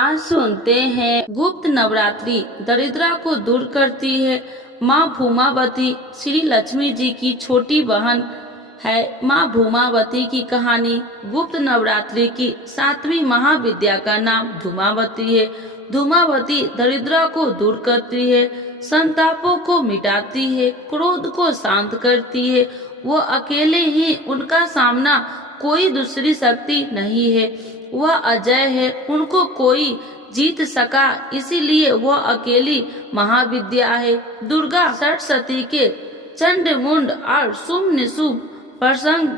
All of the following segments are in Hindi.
आज सुनते हैं गुप्त नवरात्रि दरिद्रता को दूर करती है। माँ भूमावती श्री लक्ष्मी जी की छोटी बहन है। माँ भूमावती की कहानी गुप्त नवरात्रि की 7वीं महाविद्या का नाम धूमावती है। धूमावती दरिद्रता को दूर करती है, संतापों को मिटाती है, क्रोध को शांत करती है। वो अकेले ही उनका सामना, कोई दूसरी शक्ति नहीं है। वह अजय है, उनको कोई जीत सका, इसीलिए वह अकेली महाविद्या है। दुर्गा सरस्वती के चंड मुंड और शुभ निशुभ प्रसंग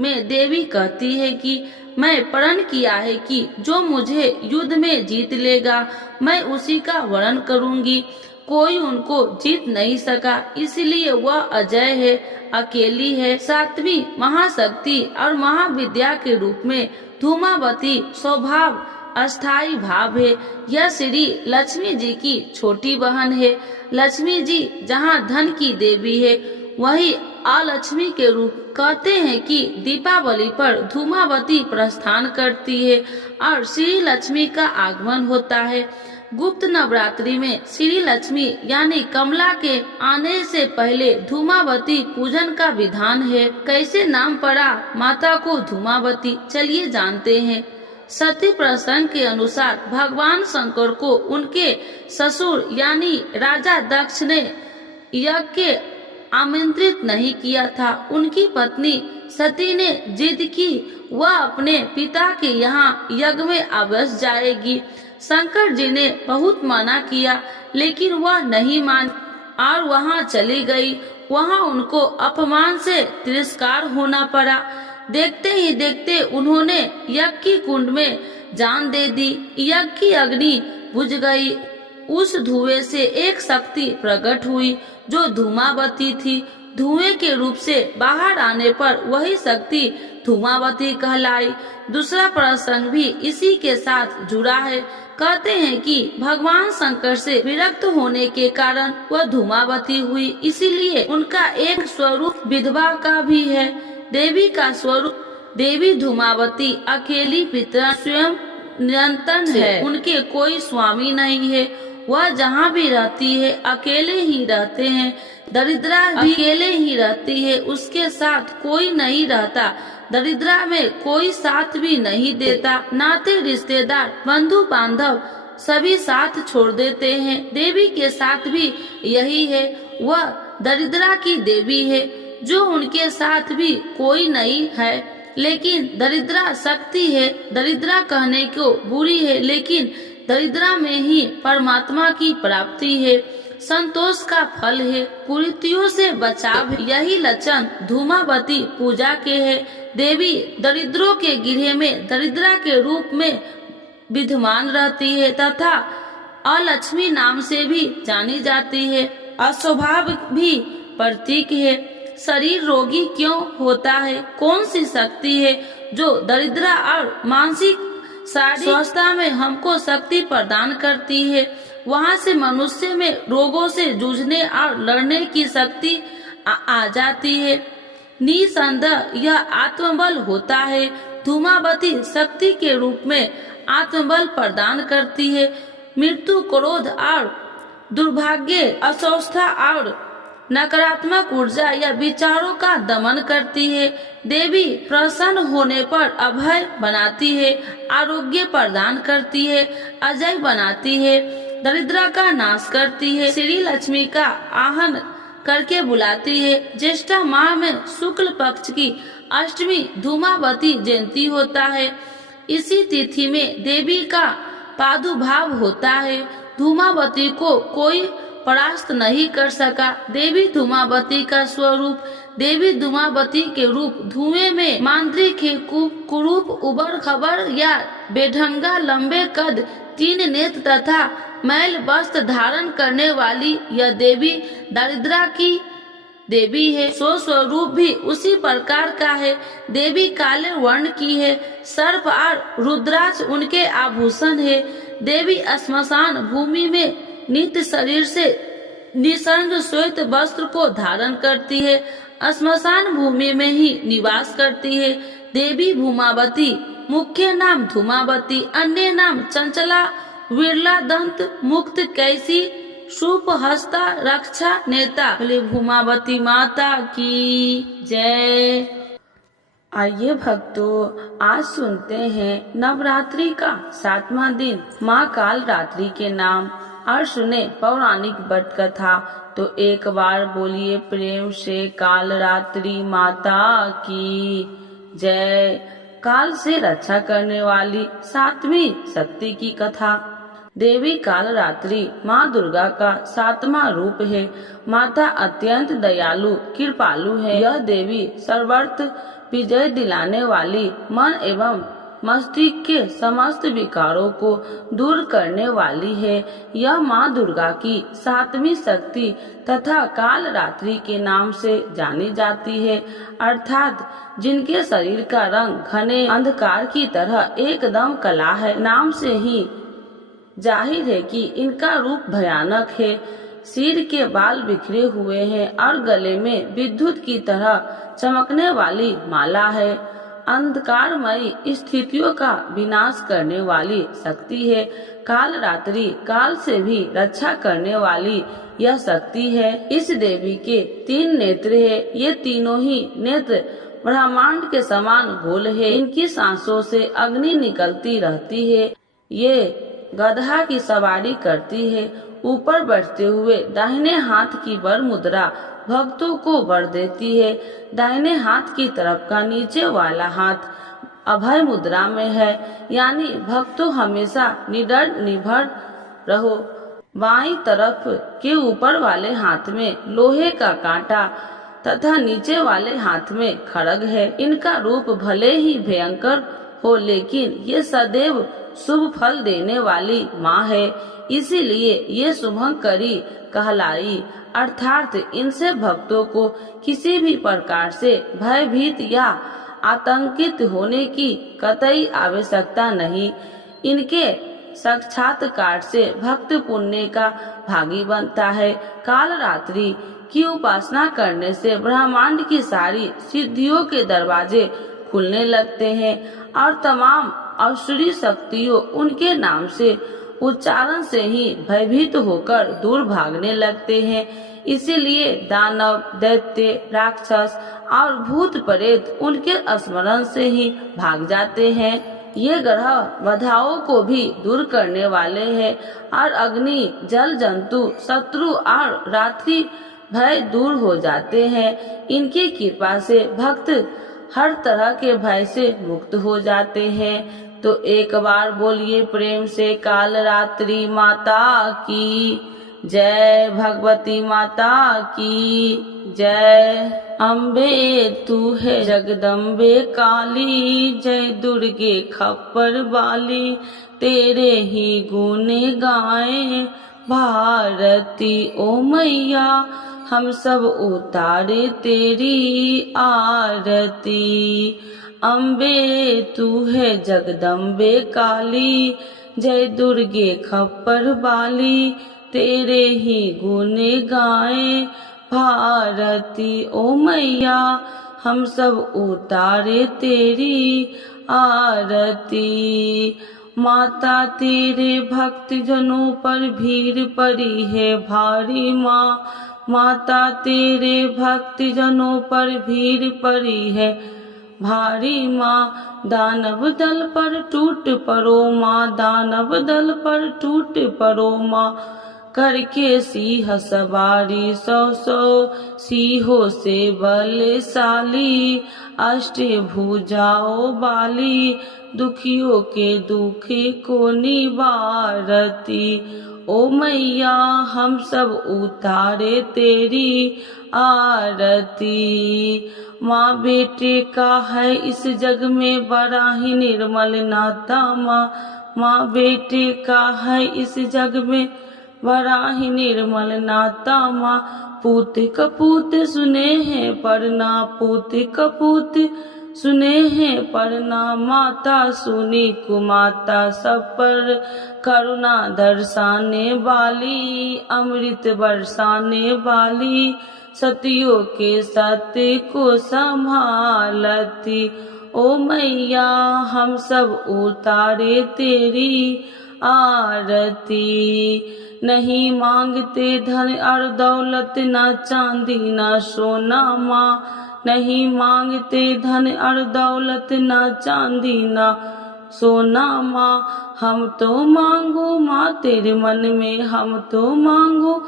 में देवी कहती है कि मैं प्रण किया है कि जो मुझे युद्ध में जीत लेगा मैं उसी का वरण करूंगी। कोई उनको जीत नहीं सका, इसलिए वह अजय है, अकेली है। 7वीं महाशक्ति और महाविद्या के रूप में धूमावती स्वभाव अस्थाई भाव है। यह श्री लक्ष्मी जी की छोटी बहन है। लक्ष्मी जी जहाँ धन की देवी है, वही अलक्ष्मी के रूप। कहते हैं कि दीपावली पर धूमावती प्रस्थान करती है और श्री लक्ष्मी का आगमन होता है। गुप्त नवरात्रि में श्री लक्ष्मी यानी कमला के आने से पहले धूमावती पूजन का विधान है। कैसे नाम पड़ा माता को धूमावती, चलिए जानते हैं। सती प्रसंग के अनुसार भगवान शंकर को उनके ससुर यानी राजा दक्ष ने यज्ञ के आमंत्रित नहीं किया था। उनकी पत्नी सती ने जिद की वह अपने पिता के यहाँ यज्ञ में अवश्य जाएगी। शंकर जी ने बहुत मना किया, लेकिन वह नहीं मान और वहाँ चली गई। वहाँ उनको अपमान से तिरस्कार होना पड़ा। देखते ही देखते उन्होंने यज्ञ की कुंड में जान दे दी। यज्ञ की अग्नि बुझ गई। उस धुएं से एक शक्ति प्रकट हुई जो धूमावती थी। धुएं के रूप से बाहर आने पर वही शक्ति धूमावती कहलाई। दूसरा प्रसंग भी इसी के साथ जुड़ा है। कहते हैं कि भगवान शंकर से विरक्त होने के कारण वह धूमावती हुई, इसीलिए उनका एक स्वरूप विधवा का भी है। देवी का स्वरूप देवी धूमावती अकेली पिता स्वयं निरंतर है। उनके कोई स्वामी नहीं है। वह जहाँ भी रहती है अकेले ही रहते हैं। दरिद्रा भी अकेले ही रहती है, उसके साथ कोई नहीं रहता। दरिद्रा में कोई साथ भी नहीं देता। नाते रिश्तेदार बंधु बांधव सभी साथ छोड़ देते हैं। देवी के साथ भी यही है। वह दरिद्रा की देवी है, जो उनके साथ भी कोई नहीं है, लेकिन दरिद्रा शक्ति है। दरिद्रा कहने को बुरी है, लेकिन दरिद्रा में ही परमात्मा की प्राप्ति है, संतोष का फल है, कुरीतियों से बचाव है। यही लक्षण धूमावती पूजा के है। देवी दरिद्रों के गृह में दरिद्रा के रूप में विद्यमान रहती है तथा अलक्ष्मी नाम से भी जानी जाती है। अस्वभाव भी प्रतीक है। शरीर रोगी क्यों होता है? कौन सी शक्ति है जो दरिद्रा और मानसिक शारीरिक स्वस्थता में हमको शक्ति प्रदान करती है? वहाँ से मनुष्य में रोगों से जूझने और लड़ने की शक्ति आ जाती है। निसंदेह यह आत्मबल होता है। धूमावती शक्ति के रूप में आत्मबल प्रदान करती है। मृत्यु, क्रोध और दुर्भाग्य, अस्वस्थता और नकारात्मक ऊर्जा या विचारों का दमन करती है। देवी प्रसन्न होने पर अभय बनाती है, आरोग्य प्रदान करती है, अजय बनाती है, दरिद्रता का नाश करती है, श्री लक्ष्मी का आहन करके बुलाती है। ज्येष्ठ माह में शुक्ल पक्ष की अष्टमी धूमावती जयंती होता है। इसी तिथि में देवी का प्रादुर्भाव होता है। धूमावती को कोई परास्त नहीं कर सका। देवी धूमावती का स्वरूप देवी धूमावती के रूप धुएं में मांद्रिक है, कुरूप, उबड़ खबर या बेढंगा, लंबे कद, 3 नेत्र तथा मैल वस्त्र धारण करने वाली यह देवी दरिद्रा की देवी है। स्वरूप भी उसी प्रकार का है। देवी काले वर्ण की है। सर्प और रुद्राक्ष उनके आभूषण है। देवी श्मशान भूमि में नित्य शरीर से निसर्ग श्वेत वस्त्र को धारण करती है। श्मशान भूमि में ही निवास करती है। देवी भूमावती मुख्य नाम धूमावती, अन्य नाम चंचला, विरला दंत, मुक्त कैसी, शुभ हस्ता, रक्षा नेता। बोले भूमावती माता की जय। आइए भक्तों, आज सुनते हैं नवरात्रि का 7वां दिन माँ काल रात्रि के नाम और सुने पौराणिक बट कथा। तो एक बार बोलिए प्रेम से काल रात्रि माता की जय। काल से रक्षा करने वाली 7वीं शक्ति की कथा। देवी काल रात्रि माँ दुर्गा का 7वां रूप है। माता अत्यंत दयालु कृपालु है। यह देवी सर्वर्थ विजय दिलाने वाली, मन एवं मस्तिष्क के समस्त विकारों को दूर करने वाली है। यह माँ दुर्गा की 7वीं शक्ति तथा काल रात्रि के नाम से जानी जाती है, अर्थात जिनके शरीर का रंग घने अंधकार की तरह एकदम काला है। नाम से ही जाहिर है कि इनका रूप भयानक है। सिर के बाल बिखरे हुए हैं और गले में विद्युत की तरह चमकने वाली माला है। अंधकारमयी स्थितियों का विनाश करने वाली शक्ति है। काल रात्रि काल से भी रक्षा करने वाली यह शक्ति है। इस देवी के 3 नेत्र है। ये तीनों ही नेत्र ब्रह्मांड के समान गोल है। इनकी सांसों से अग्नि निकलती रहती है। ये गधा की सवारी करती है। ऊपर बढ़ते हुए दाहिने हाथ की वर मुद्रा भक्तों को वर देती है। दाहिने हाथ की तरफ का नीचे वाला हाथ अभय मुद्रा में है, यानी भक्तों हमेशा निडर निर्भर रहो। बाईं तरफ के ऊपर वाले हाथ में लोहे का कांटा तथा नीचे वाले हाथ में खड्ग है। इनका रूप भले ही भयंकर हो, लेकिन ये सदैव शुभ फल देने वाली माँ है, इसीलिए ये शुभंकरी कहलाई। अर्थात इनसे भक्तों को किसी भी प्रकार से भयभीत या आतंकित होने की कतई आवश्यकता नहीं। इनके साक्षात्कार से भक्त पुण्य का भागी बनता है। काल रात्रि की उपासना करने से ब्रह्मांड की सारी सिद्धियों के दरवाजे खुलने लगते हैं और तमाम असुरी शक्तियों उनके नाम से उच्चारण से ही भयभीत होकर दूर भागने लगते हैं। इसीलिए दानव, दैत्य, राक्षस और भूत प्रेत उनके स्मरण से ही भाग जाते हैं। ये ग्रह बाधाओं को भी दूर करने वाले हैं और अग्नि, जल जंतु, शत्रु और रात्रि भय दूर हो जाते हैं। इनकी कृपा से भक्त हर तरह के भय से मुक्त हो जाते हैं। तो एक बार बोलिए प्रेम से काल रात्रि माता की जय। भगवती माता की जय। अम्बे तू है जगदम्बे काली, जय दुर्गे खप्पर वाली, तेरे ही गुण गाए भारती ओ मैया, हम सब उतारे तेरी आरती। अम्बे तू है जगदम्बे काली, जय दुर्गे खप्पर वाली, तेरे ही गुण गाए भारती ओ मैया, हम सब उतारे तेरी आरती। माता तेरे भक्त जनों पर भीड़ पड़ी है भारी माँ, माता तेरे भक्त जनों पर भीड़ पड़ी है भारी माँ। दानव दल पर टूट पड़ो माँ, दानव दल पर टूट पड़ो माँ, करके सिंह सवारी 100 सिंहों से बलशाली, अष्टभुजाओं वाली, दुखियों के दुख को निवारती। ओ मैया हम सब उतारे तेरी आरती। माँ बेटे का है इस जग में बड़ा ही निर्मल नाता माँ, माँ बेटे का है इस जग में बड़ा ही निर्मल नाता माँ। पूत कपूत सुने हैं परना, पूत कपूत सुने हैं परना, माता सुनी कुमाता सब पर करुणा दर्शाने वाली, अमृत बरसाने वाली, सतियों के सत्य को संभालती। ओ मैया हम सब उतारे तेरी आरती। नहीं मांगते धन और दौलत, न चांदी न सोना माँ। नहीं मांगते धन और दौलत, न चांदी न सोना माँ। हम तो मांगो माँ तेरे मन में, हम तो मांगो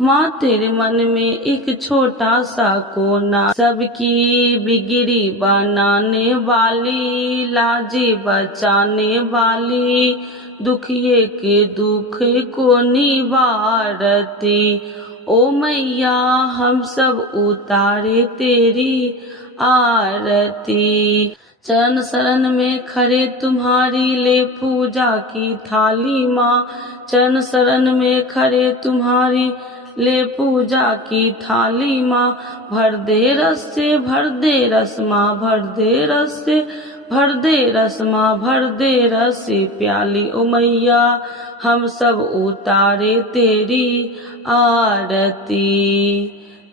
माँ तेरे मन में एक छोटा सा कोना। सबकी बिगड़ी बनाने वाली, लाजे बचाने वाली, दुखिए के दुख को निवारती। ओ मैया हम सब उतारे तेरी आरती। चरण शरण में खड़े तुम्हारी, ले पूजा की थाली माँ। चरण शरण में खड़े तुम्हारी, ले पूजा की थाली माँ। भर दे रस से भर दे रस माँ, भर दे रस से भर दे रस माँ, भर दे रस से प्याली। ओ मैया हम सब उतारे तेरी आरती।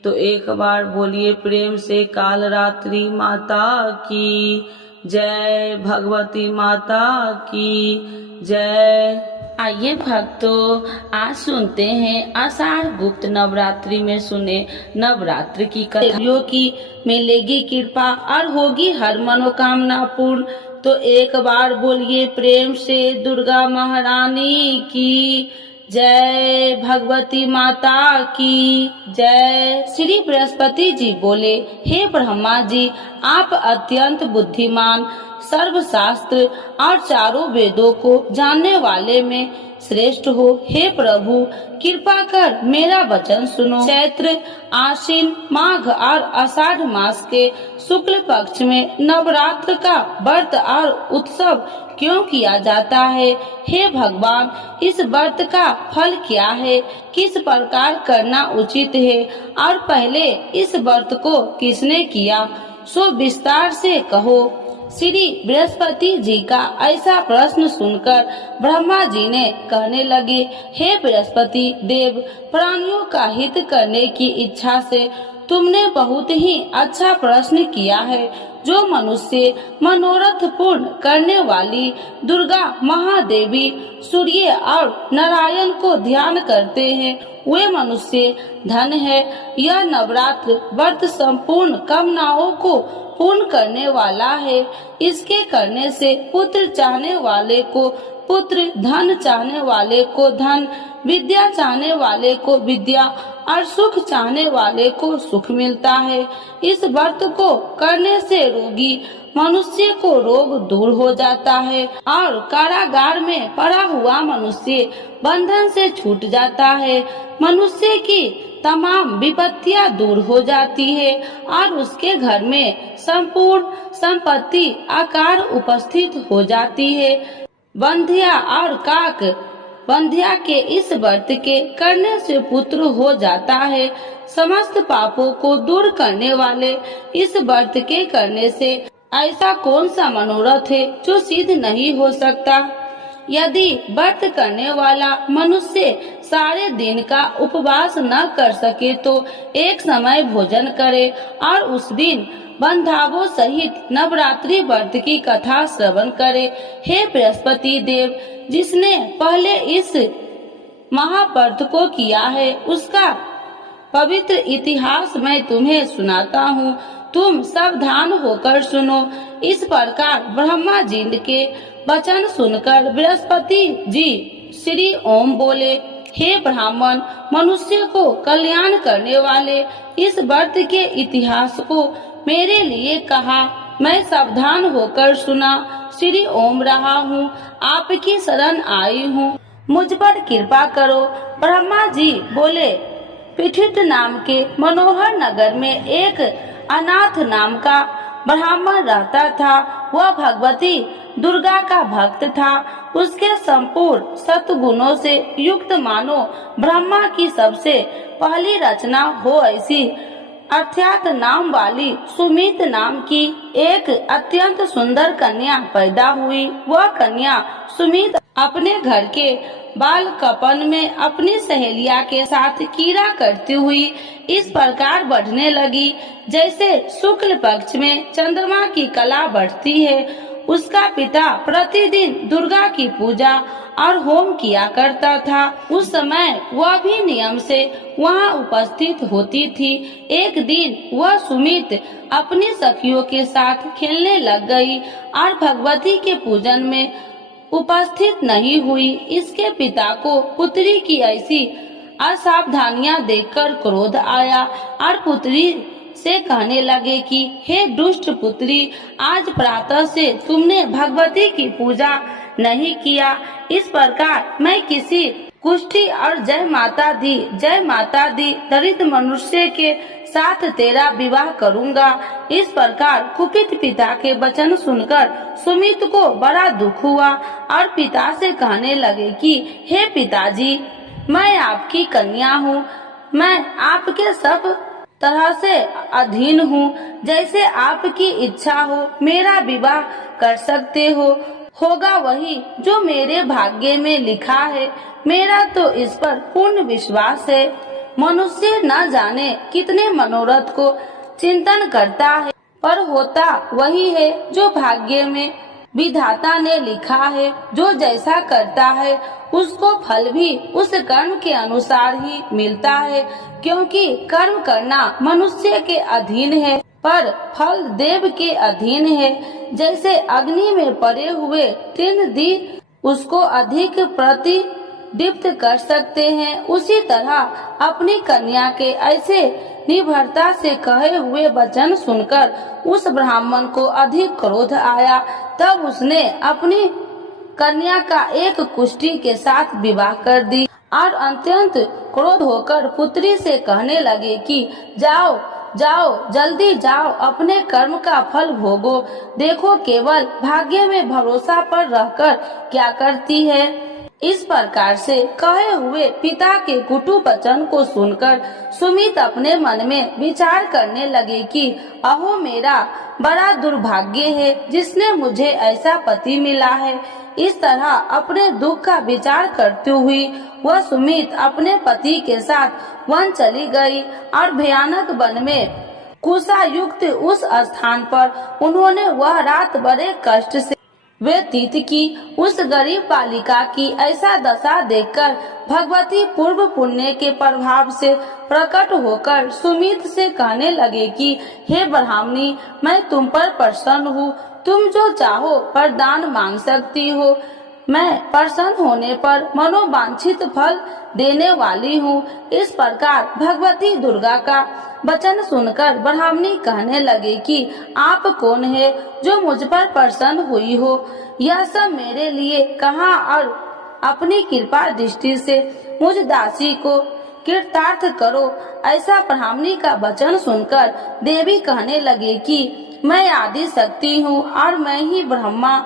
तो एक बार बोलिए प्रेम से कालरात्रि माता की जय, भगवती माता की जय। आइए भक्तों, आज सुनते हैं आषाढ़ गुप्त नवरात्रि में सुने नवरात्र की कथाओं की मिलेगी कृपा और होगी हर मनोकामना पूर्ण। तो एक बार बोलिए प्रेम से दुर्गा महारानी की जय, भगवती माता की जय। श्री बृहस्पति जी बोले, हे ब्रह्मा जी, आप अत्यंत बुद्धिमान, सर्वशास्त्र और चारों वेदों को जानने वाले में श्रेष्ठ हो। हे प्रभु, कृपा कर मेरा वचन सुनो। चैत्र, आश्विन, माघ और आषाढ़ मास के शुक्ल पक्ष में नवरात्र का व्रत और उत्सव क्यों किया जाता है? हे भगवान, इस व्रत का फल क्या है? किस प्रकार करना उचित है? और पहले इस व्रत को किसने किया, सो विस्तार से कहो। श्री बृहस्पति जी का ऐसा प्रश्न सुनकर ब्रह्मा जी ने कहने लगे, हे बृहस्पति देव, प्राणियों का हित करने की इच्छा से तुमने बहुत ही अच्छा प्रश्न किया है। जो मनुष्य मनोरथ पूर्ण करने वाली दुर्गा महादेवी, सूर्य और नारायण को ध्यान करते हैं, वे मनुष्य धन है। यह नवरात्र व्रत संपूर्ण कामनाओं को पूर्ण करने वाला है। इसके करने से पुत्र चाहने वाले को पुत्र, धन चाहने वाले को धन, विद्या चाहने वाले को विद्या और सुख चाहने वाले को सुख मिलता है। इस व्रत को करने से रोगी मनुष्य को रोग दूर हो जाता है और कारागार में पड़ा हुआ मनुष्य बंधन से छूट जाता है। मनुष्य की तमाम विपत्तियां दूर हो जाती है और उसके घर में संपूर्ण संपत्ति आकार उपस्थित हो जाती है। बंध्या और काक बंध्या के इस व्रत के करने से पुत्र हो जाता है। समस्त पापों को दूर करने वाले इस व्रत के करने से ऐसा कौन सा मनोरथ है जो सिद्ध नहीं हो सकता? यदि व्रत करने वाला मनुष्य सारे दिन का उपवास न कर सके तो एक समय भोजन करे और उस दिन बंधावों सहित नवरात्रि व्रत की कथा श्रवण करे। हे बृहस्पति देव, जिसने पहले इस महाव्रत को किया है, उसका पवित्र इतिहास मैं तुम्हें सुनाता हूँ। तुम सावधान होकर सुनो। इस प्रकार ब्रह्मा जी के वचन सुनकर बृहस्पति जी श्री ओम बोले, हे ब्राह्मण, मनुष्य को कल्याण करने वाले इस व्रत के इतिहास को मेरे लिए कहा। मैं सावधान होकर सुना। श्री ओम रहा हूँ, आपकी शरण आई हूँ, मुझ पर कृपा करो। ब्रह्मा जी बोले, पीठित नाम के मनोहर नगर में एक अनाथ नाम का ब्राह्मण रहता था। वह भगवती दुर्गा का भक्त था। उसके संपूर्ण सत्गुणों से युक्त मानो ब्रह्मा की सबसे पहली रचना हो ऐसी अर्थात नाम वाली सुमित नाम की एक अत्यंत सुंदर कन्या पैदा हुई। वह कन्या सुमित अपने घर के बाल कपन में अपनी सहेलिया के साथ कीड़ा करती हुई इस प्रकार बढ़ने लगी जैसे शुक्ल पक्ष में चंद्रमा की कला बढ़ती है। उसका पिता प्रतिदिन दुर्गा की पूजा और होम किया करता था। उस समय वह भी नियम से वहां उपस्थित होती थी। एक दिन वह सुमित अपनी सखियों के साथ खेलने लग गई और भगवती के पूजन में उपस्थित नहीं हुई। इसके पिता को पुत्री की ऐसी असावधानियां देखकर क्रोध आया और पुत्री से कहने लगे कि हे दुष्ट पुत्री, आज प्रातः से तुमने भगवती की पूजा नहीं किया। इस प्रकार मैं किसी कुष्ठी और जय माता दी दरिद्र मनुष्य के साथ तेरा विवाह करूंगा। इस प्रकार कुपित पिता के वचन सुनकर सुमित को बड़ा दुख हुआ और पिता से कहने लगे कि हे पिताजी, मैं आपकी कन्या हूँ, मैं आपके सब तरह से अधीन हूँ। जैसे आपकी इच्छा हो मेरा विवाह कर सकते हो। होगा वही जो मेरे भाग्य में लिखा है। मेरा तो इस पर पूर्ण विश्वास है। मनुष्य न जाने कितने मनोरथ को चिंतन करता है, पर होता वही है जो भाग्य में विधाता ने लिखा है। जो जैसा करता है उसको फल भी उस कर्म के अनुसार ही मिलता है, क्योंकि कर्म करना मनुष्य के अधीन है पर फल देव के अधीन है। जैसे अग्नि में पड़े हुए तीन दी उसको अधिक प्रतिदीप्त कर सकते हैं, उसी तरह अपनी कन्या के ऐसे निर्भरता से कहे हुए वचन सुनकर उस ब्राह्मण को अधिक क्रोध आया। तब उसने अपनी कन्या का एक कुष्ठी के साथ विवाह कर दी और अत्यंत क्रोध होकर पुत्री से कहने लगे कि जाओ जल्दी जाओ, अपने कर्म का फल भोगो। देखो केवल भाग्य में भरोसा पर रहकर क्या करती है। इस प्रकार से कहे हुए पिता के कुटु वचन को सुनकर सुमित अपने मन में विचार करने लगे कि अहो, मेरा बड़ा दुर्भाग्य है जिसने मुझे ऐसा पति मिला है। इस तरह अपने दुख का विचार करते हुए वह सुमित अपने पति के साथ वन चली गई और भयानक वन में कुशा युक्त उस स्थान पर उन्होंने वह रात बड़े कष्ट से व्यतीत की। उस गरीब बालिका की ऐसा दशा देखकर भगवती पूर्व पुण्य के प्रभाव से प्रकट होकर सुमित से कहने लगे कि हे ब्राह्मणी, मैं तुम पर प्रसन्न हूँ। तुम जो चाहो वरदान मांग सकती हो। मैं प्रसन्न होने पर मनोवांछित फल देने वाली हूँ। इस प्रकार भगवती दुर्गा का वचन सुनकर ब्राह्मणी कहने लगे कि आप कौन है जो मुझ पर प्रसन्न हुई हो। यह सब मेरे लिए कहा और अपनी कृपा दृष्टि से मुझ दासी को कृतार्थ करो। ऐसा ब्राह्मणी का वचन सुनकर देवी कहने लगे कि मैं आदि शक्ति हूँ और मैं ही ब्रह्मा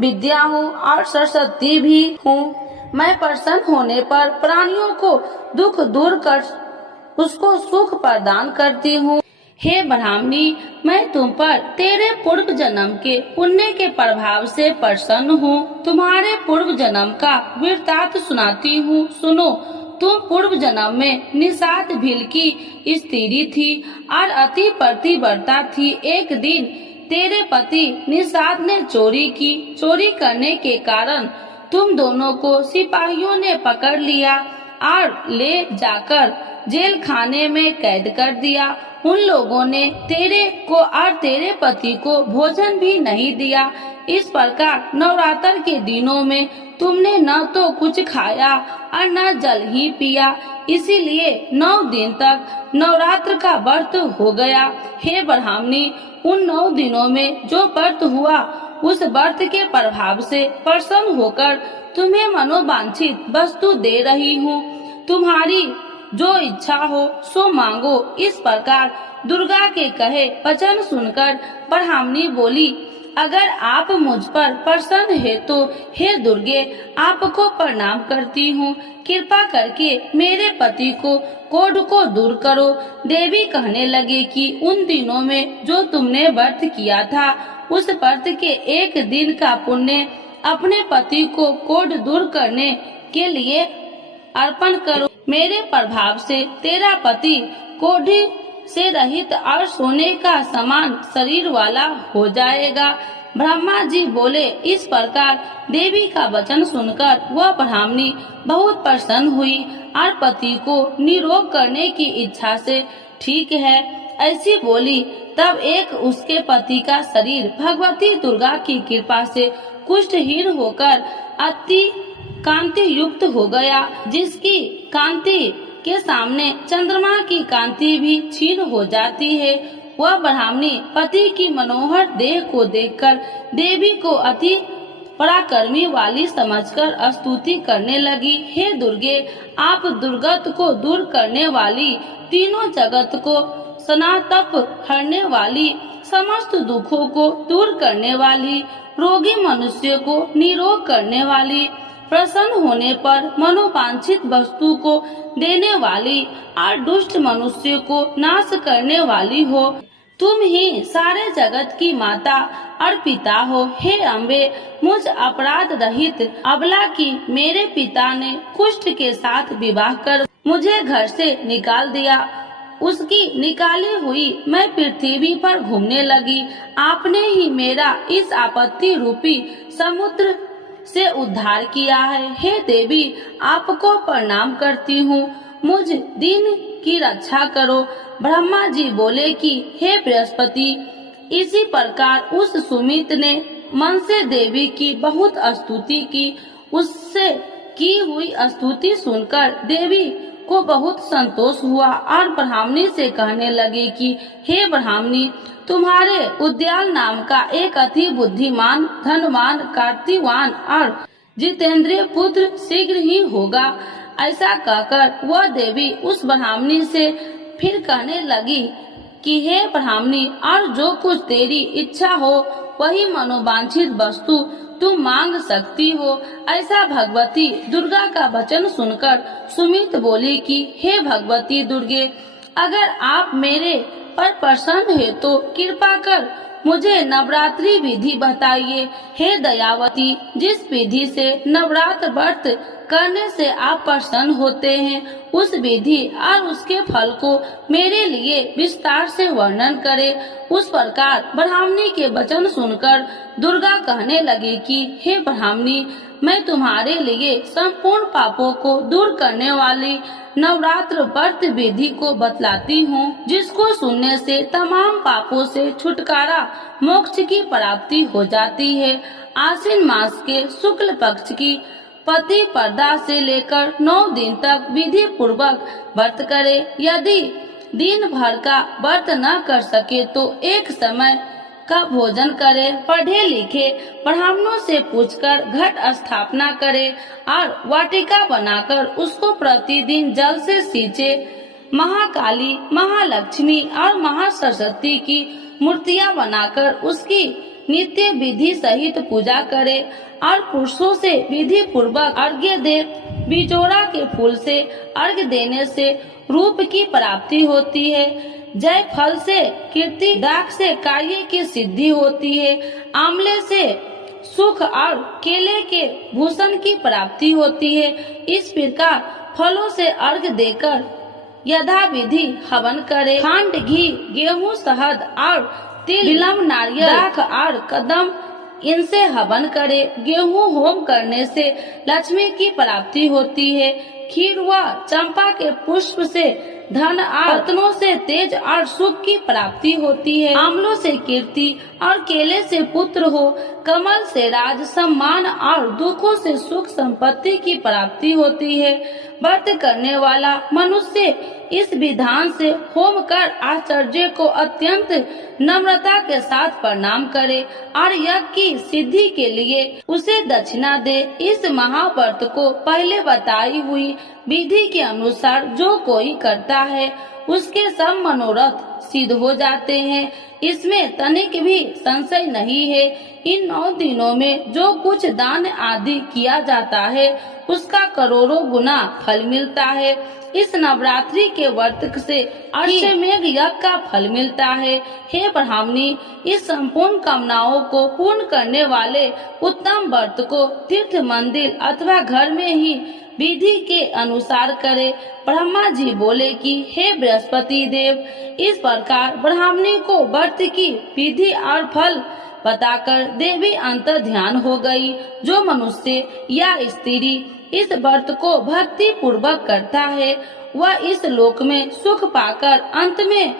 विद्या हूँ और सरस्वती भी हूँ। मैं प्रसन्न होने पर प्राणियों को दुख दूर कर उसको सुख प्रदान करती हूँ। हे ब्राह्मणी, मैं तुम पर तेरे पूर्व जन्म के पुण्य के प्रभाव से प्रसन्न हूँ। तुम्हारे पूर्व जन्म का वृत्तांत सुनाती हूँ, सुनो। तुम पूर्व जन्म में निषाद भील की स्त्री थी और अति पतिव्रता थी। एक दिन तेरे पति निषाद ने चोरी की। चोरी करने के कारण तुम दोनों को सिपाहियों ने पकड़ लिया और ले जाकर जेल खाने में कैद कर दिया। उन लोगों ने तेरे को और तेरे पति को भोजन भी नहीं दिया। इस प्रकार नवरात्र के दिनों में तुमने न तो कुछ खाया और न जल ही पिया, इसीलिए 9 दिन तक नवरात्र का व्रत हो गया। हे ब्राह्मणी, उन 9 दिनों में जो व्रत हुआ उस व्रत के प्रभाव से प्रसन्न होकर तुम्हें मनोवांछित वस्तु दे रही हूँ। तुम्हारी जो इच्छा हो सो मांगो। इस प्रकार दुर्गा के कहे वचन सुनकर ब्राह्मणी बोली, अगर आप मुझ पर प्रसन्न है तो हे दुर्गे, आपको प्रणाम करती हूँ। कृपा करके मेरे पति को कोढ़ को दूर करो। देवी कहने लगे कि उन दिनों में जो तुमने व्रत किया था उस व्रत के एक दिन का पुण्य अपने पति को कोढ़ दूर करने के लिए अर्पण करो। मेरे प्रभाव से तेरा पति कोढ़ी से रहित और सोने का समान शरीर वाला हो जाएगा। ब्रह्मा जी बोले। इस प्रकार देवी का वचन सुनकर वह ब्राह्मणी बहुत प्रसन्न हुई और पति को निरोग करने की इच्छा से ठीक है ऐसी बोली। तब एक उसके पति का शरीर भगवती दुर्गा की कृपा से कुष्ठहीन होकर अति कांति युक्त हो गया, जिसकी कांति के सामने चंद्रमा की कांति भी क्षीण हो जाती है। वह ब्राह्मणी पति की मनोहर देह को देखकर देवी को अति पराक्रमी वाली समझकर स्तुति करने लगी। हे दुर्गे, आप दुर्गत को दूर करने वाली, तीनों जगत को सनातप हरने वाली, समस्त दुखों को दूर करने वाली, रोगी मनुष्य को निरोग करने वाली, प्रसन्न होने पर मनोवांछित वस्तु को देने वाली और दुष्ट मनुष्य को नाश करने वाली हो। तुम ही सारे जगत की माता और पिता हो। हे अम्बे, मुझ अपराध रहित अबला की मेरे पिता ने कुष्ठ के साथ विवाह कर मुझे घर से निकाल दिया। उसकी निकाली हुई मैं पृथ्वी पर घूमने लगी। आपने ही मेरा इस आपत्ति रूपी समुद्र से उद्धार किया है। हे देवी, आपको प्रणाम करती हूँ, मुझ दिन की रक्षा करो। ब्रह्मा जी बोले कि हे बृहस्पति, इसी प्रकार उस सुमित ने मन से देवी की बहुत स्तुति की। उससे की हुई स्तुति सुनकर देवी को बहुत संतोष हुआ और ब्राह्मणी से कहने लगी कि हे ब्राह्मणी, तुम्हारे उद्याल नाम का एक अति बुद्धिमान, धनवान, कार्तिवान और जितेंद्रिय पुत्र शीघ्र ही होगा। ऐसा कहकर वह देवी उस ब्राह्मणी से फिर कहने लगी कि हे ब्राह्मणी, और जो कुछ तेरी इच्छा हो वही मनोवांछित वस्तु तुम मांग सकती हो। ऐसा भगवती दुर्गा का वचन सुनकर सुमित बोली कि हे भगवती दुर्गे, अगर आप मेरे पर प्रसन्न है तो कृपा कर मुझे नवरात्रि विधि बताइए। हे दयावती, जिस विधि से नवरात्र व्रत करने से आप प्रसन्न होते हैं, उस विधि और उसके फल को मेरे लिए विस्तार से वर्णन करें। उस प्रकार ब्राह्मणी के वचन सुनकर दुर्गा कहने लगी कि हे ब्राह्मणी, मैं तुम्हारे लिए संपूर्ण पापों को दूर करने वाली नवरात्र व्रत विधि को बतलाती हूँ, जिसको सुनने से तमाम पापों से छुटकारा, मोक्ष की प्राप्ति हो जाती है। आश्विन मास के शुक्ल पक्ष की पति पर्दा से लेकर 9 दिन तक विधि पूर्वक व्रत करे। यदि दिन भर का व्रत न कर सके तो एक समय का भोजन करे। पढ़े लिखे ब्राह्मणों से पूछकर घट स्थापना करे और वाटिका बनाकर उसको प्रतिदिन जल से सींचे। महाकाली, महालक्ष्मी और महासरस्वती की मूर्तियां बनाकर उसकी नित्य विधि सहित पूजा करे और पुरुषों से विधि पूर्वक अर्घ्य दे। बिजोरा के फूल से अर्घ्य देने से रूप की प्राप्ति होती है। जय फल से कीर्ति, दाख से कार्य की सिद्धि होती है। आंवले से सुख और केले के भूषण की प्राप्ति होती है। इस प्रकार फलों से अर्घ्य देकर यथा विधि हवन करे। खंड, घी, गेहूं, शहद और तिल, बिल्व, नारियल, दाख और कदम, इनसे हवन करे। गेहूं होम करने से लक्ष्मी की प्राप्ति होती है। खीर व चंपा के पुष्प से धन और रत्नों से तेज और सुख की प्राप्ति होती है। आंवलों से कीर्ति और केले से पुत्र हो। कमल से राज, सम्मान और दुखों से सुख संपत्ति की प्राप्ति होती है। व्रत करने वाला मनुष्य इस विधान से होम कर आचार्य को अत्यंत नम्रता के साथ प्रणाम करे और यज्ञ की सिद्धि के लिए उसे दक्षिणा दे। इस महाव्रत को पहले बताई हुई विधि के अनुसार जो कोई करता है उसके सब मनोरथ सिद्ध हो जाते हैं, इसमें तनिक भी संशय नहीं है। इन 9 दिनों में जो कुछ दान आदि किया जाता है उसका करोड़ों गुना फल मिलता है। इस नवरात्रि के व्रत से अश्वमेध यज्ञ का फल मिलता है। हे ब्राह्मणी, इस संपूर्ण कामनाओं को पूर्ण करने वाले उत्तम व्रत को तीर्थ मंदिर अथवा घर में ही विधि के अनुसार करे। ब्रह्मा जी बोले कि हे बृहस्पति देव, इस प्रकार ब्राह्मणी को व्रत की विधि और फल बताकर देवी अंतर ध्यान हो गई। जो मनुष्य या स्त्री इस व्रत को भक्ति पूर्वक करता है वह इस लोक में सुख पाकर अंत में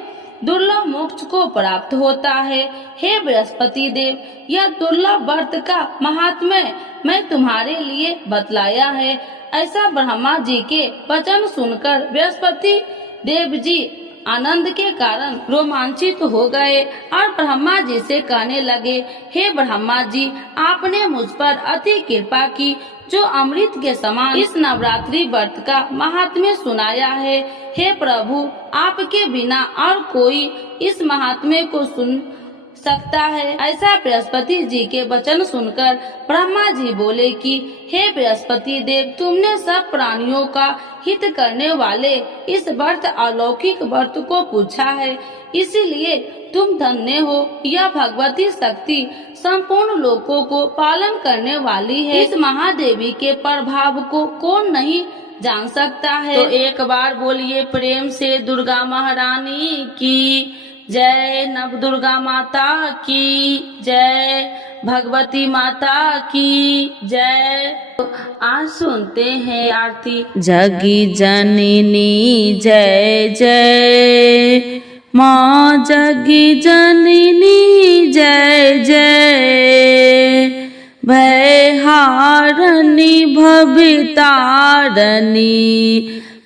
दुर्लभ मोक्ष को प्राप्त होता है। हे बृहस्पति देव, यह दुर्लभ व्रत का महात्म्य मैं तुम्हारे लिए बतलाया है। ऐसा ब्रह्मा जी के वचन सुनकर बृहस्पति देव जी आनंद के कारण रोमांचित हो गए और ब्रह्मा जी से कहने लगे, हे ब्रह्मा जी, आपने मुझ पर अति कृपा की जो अमृत के समान इस नवरात्रि व्रत का महात्म्य सुनाया है। हे प्रभु, आपके बिना और कोई इस महात्म्य को सुन सकता है। ऐसा बृहस्पति जी के वचन सुनकर ब्रह्मा जी बोले कि हे बृहस्पति देव, तुमने सब प्राणियों का हित करने वाले इस व्रत अलौकिक व्रत को पूछा है, इसीलिए तुम धन्य हो। यह भगवती शक्ति संपूर्ण लोकों को पालन करने वाली है। इस महादेवी के प्रभाव को कौन नहीं जान सकता है। तो एक बार बोलिए प्रेम से दुर्गा महारानी की जय, नव दुर्गा माता की जय, भगवती माता की जय। तो आज सुनते हैं आरती। जगी जननी जय जय, माँ जगी जननी जय जय, भयहारिणी भवितारिणी,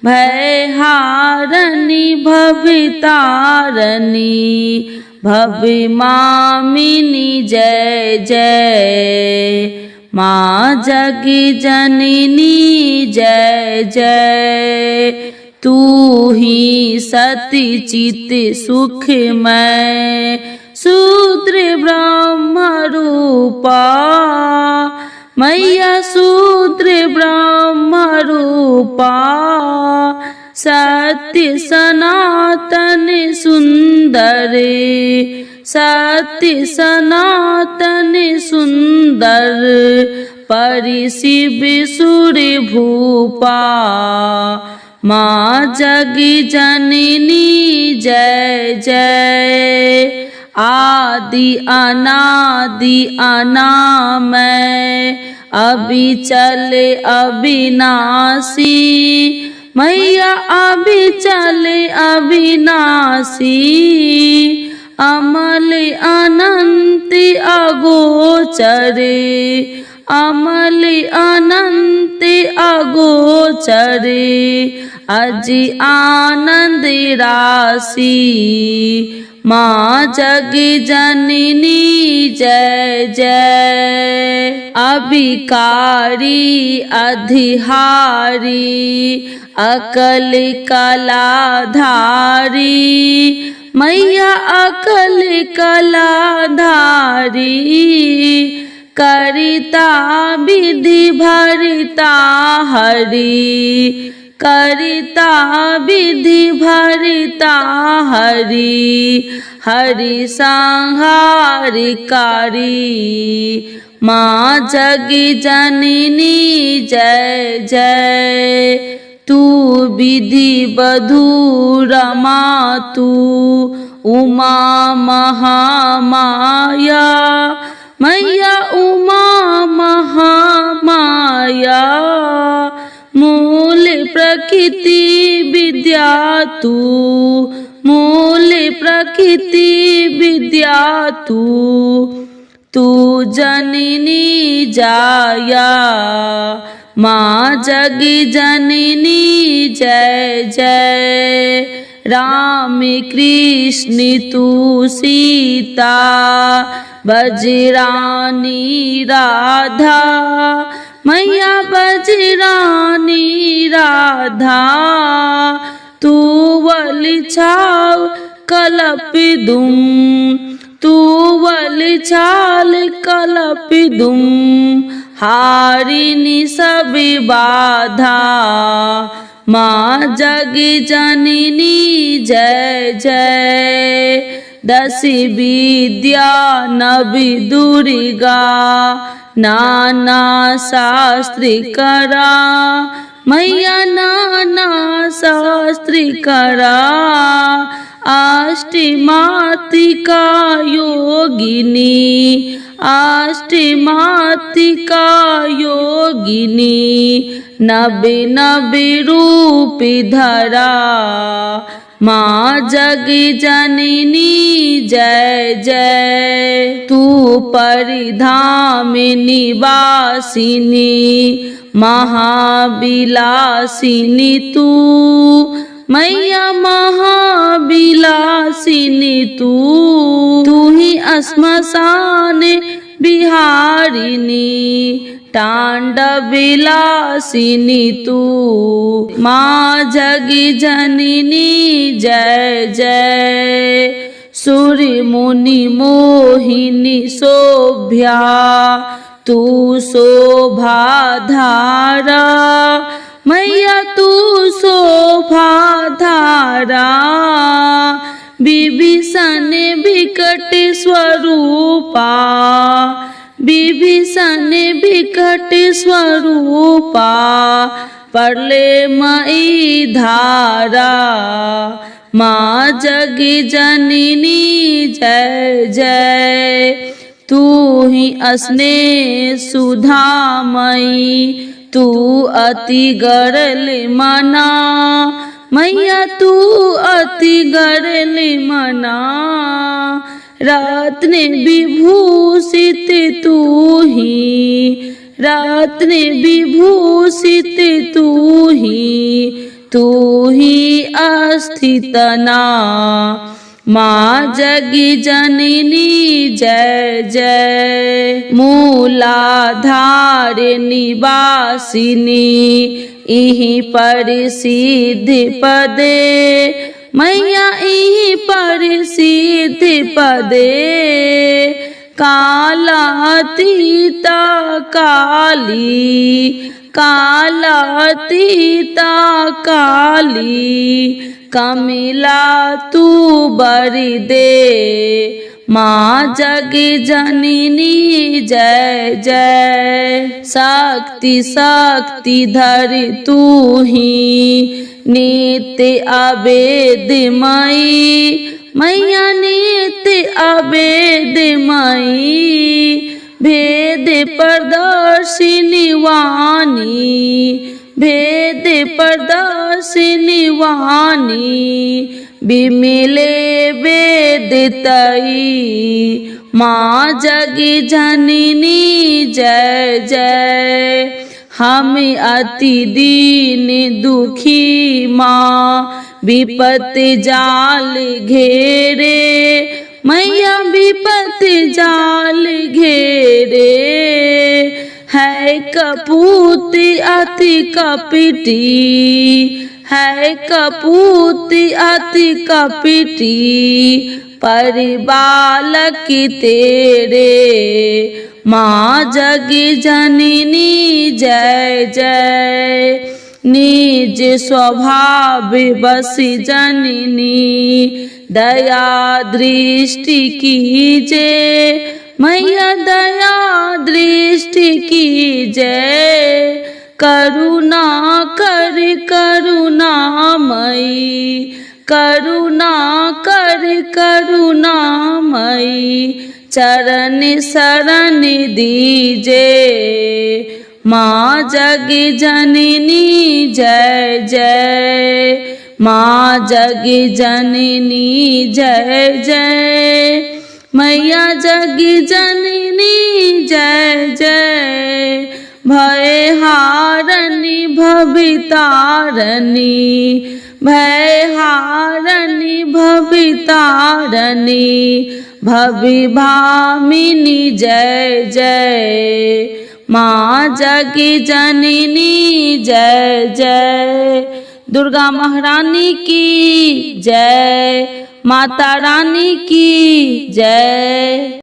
भयहारिणी भवितारिणी, भवि मामिनी जय जय, माँ जगी जननी जय जय। तू ही सती चित सुखमय शूद्र ब्रह्म रूपा, मैया शूद्र ब्रह्म रूपा, सत्य सनातन सुंदर, सत्य सनातन सुंदर, परि शिव सुर भूपा, माँ जगी जननी जय जय। आदि अनादि अनामय, अविचल अविनाशी, मैया अविचल अविनाशी, अमल अनंत अगोचर, अमल अनंत अगोचर, अजि आनंद राशि, माँ जगी जननी जय जय। अभिकारी अधिहारी, अकल कलाधारी, मैया अकल कलाधारी, करिता विधि भरिता हरि, करिता विधि भरिता हरि, हरि संहारकारी, माँ जगी जननी जय जय। तू विधि बधू रमा, तू उमा महामाया, मैया उमा महामाया, मूल प्रकृति विद्या तू, मूल प्रकृति विद्या तू, तू जननी जाया, माँ जगी जननी जय जय। राम कृष्ण तू सीता, बजरानी राधा, मैया बजरानी राधा, बाधा तू वलि छाव कलपिदुम तू वलि छाल कलपिदुम हारिनी सभी बाधा माँ जगी जननी जय जय दसी विद्या नबी दुर्गा नाना शास्त्री करा मैया नाना शास्त्री करा अष्टमातिका योगिनी अष्टमातिका योगिनी नबी नबी रूप धरा माँ जगी जननी जय जय तू परिधाम निवासिनी महाविलासिनी तू मैया महाविलासिनी तू ही श्मशान बिहारिनी तांडव विलासिनी तू माँ जगी जननी जय जय सूर्य मुनि मोहिनी शोभ्या तू शोभा धारा मैया तू शोभा धारा विभीषण विकट स्वरूपा विभीषण विकट स्वरूपा परले मई धारा माँ जगी जननी जय जय तू ही स्नेह सुधामयी तू अति गरल मना मैया तू अति गरल मना रत्न विभूषित तू ही रत्न विभूषित तू ही अस्थितना माँ जगी जननी जय जय मूलाधार निवासिनी इहि परिसिद्ध पदे मैया इहि परिसिद्ध पदे कालातीता काली कालातीता काली कमिला तू बरि दे माँ जगी जननी जय जय शक्ति शक्ति धर तू ही नित्य अवेदमयी मैया नित्य अवेदमयी भेद प्रदर्शिनी वाणी भेद प्रदर्शिनी वाणी विमिले वेदितई माँ जगी जननी जय जय हम अति दीन दुखी माँ विपत्ति जाल घेरे मैया विपत्ति जाल घेरे है कपूत अति कपटी है कपूत अति कपटी परिबालक तेरे माँ जगी जननी जय जय निज स्वभाव बसी जननी दया दृष्टि कीजे मैया दया दृष्टि कीजे करुणा कर करुणामयी करुणा कर करुणामयी चरण शरण दीजे माँ जगी जननी जय जय माँ जगी जननी जय जय मैया जगी जननी जय जय भय हारनी भवितारणी भय हारनी भवितारणी भविभामिनी जय जय माँ जगी जननी जय जय। दुर्गा महारानी की जय, माता रानी की जय।